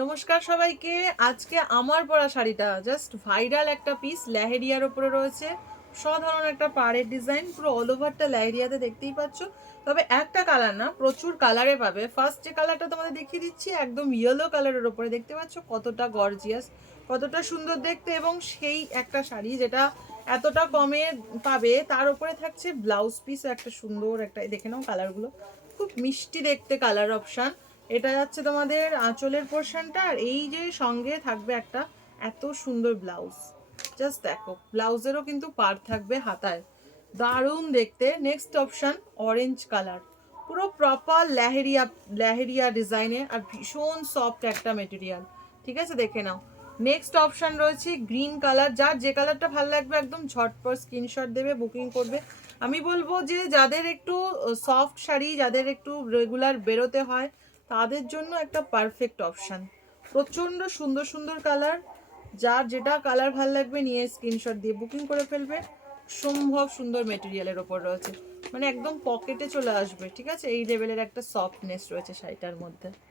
নমস্কার সবাইকে। আজকে আমার পরা শাড়িটা জাস্ট ভাইরাল একটা পিস, লেহেরিয়ার ওপরে রয়েছে। সাধারণ একটা পাড়ের ডিজাইন, পুরো অল ওভারটা লেহেরিয়াতে দেখতেই পাচ্ছ। তবে একটা কালার না, প্রচুর কালারে পাবে। ফার্স্ট যে কালারটা তোমাদের দেখিয়ে দিচ্ছি, একদম ইয়েলো কালারের ওপরে দেখতে পাচ্ছ কতটা গর্জিয়াস, কতটা সুন্দর দেখতে। এবং সেই একটা শাড়ি যেটা এতটা কমে পাবে, তার উপরে থাকছে ব্লাউজ পিস একটা সুন্দর একটা, দেখে নাও কালারগুলো, খুব মিষ্টি দেখতে কালার অপশান। এটা যাচ্ছে তোমাদের আঁচলের পোর্শনটা, আর এই যে সঙ্গে থাকবে একটা এত সুন্দর ব্লাউজ। জাস্ট দেখো, ব্লাউজেরও কিন্তু পার থাকবে হাতায়, দারুণ দেখতে। নেক্সট অপশন অরেঞ্জ কালার, পুরো প্রপার লেহেরিয়া লেহেরিয়া ডিজাইনে, আর ভীষণ সফট একটা মেটেরিয়াল। ঠিক আছে, দেখে নাও। নেক্সট অপশন রয়েছে গ্রিন কালার। যার যে কালারটা ভালো লাগবে একদম ঝটপট স্ক্রিনশট দেবে, বুকিং করবে। আমি বলবো যে যাদের একটু সফট শাড়ি, যাদের একটু রেগুলার বেরোতে হয়, তাদের জন্য একটা পারফেক্ট অপশান। প্রচণ্ড সুন্দর সুন্দর কালার, যার যেটা কালার ভাল লাগবে নিয়ে স্ক্রিনশট দিয়ে বুকিং করে ফেলবে। সম্ভব সুন্দর মেটেরিয়ালের ওপর রয়েছে, মানে একদম পকেটে চলে আসবে। ঠিক আছে, এই লেভেলের একটা সফটনেস রয়েছে শাড়িটার মধ্যে।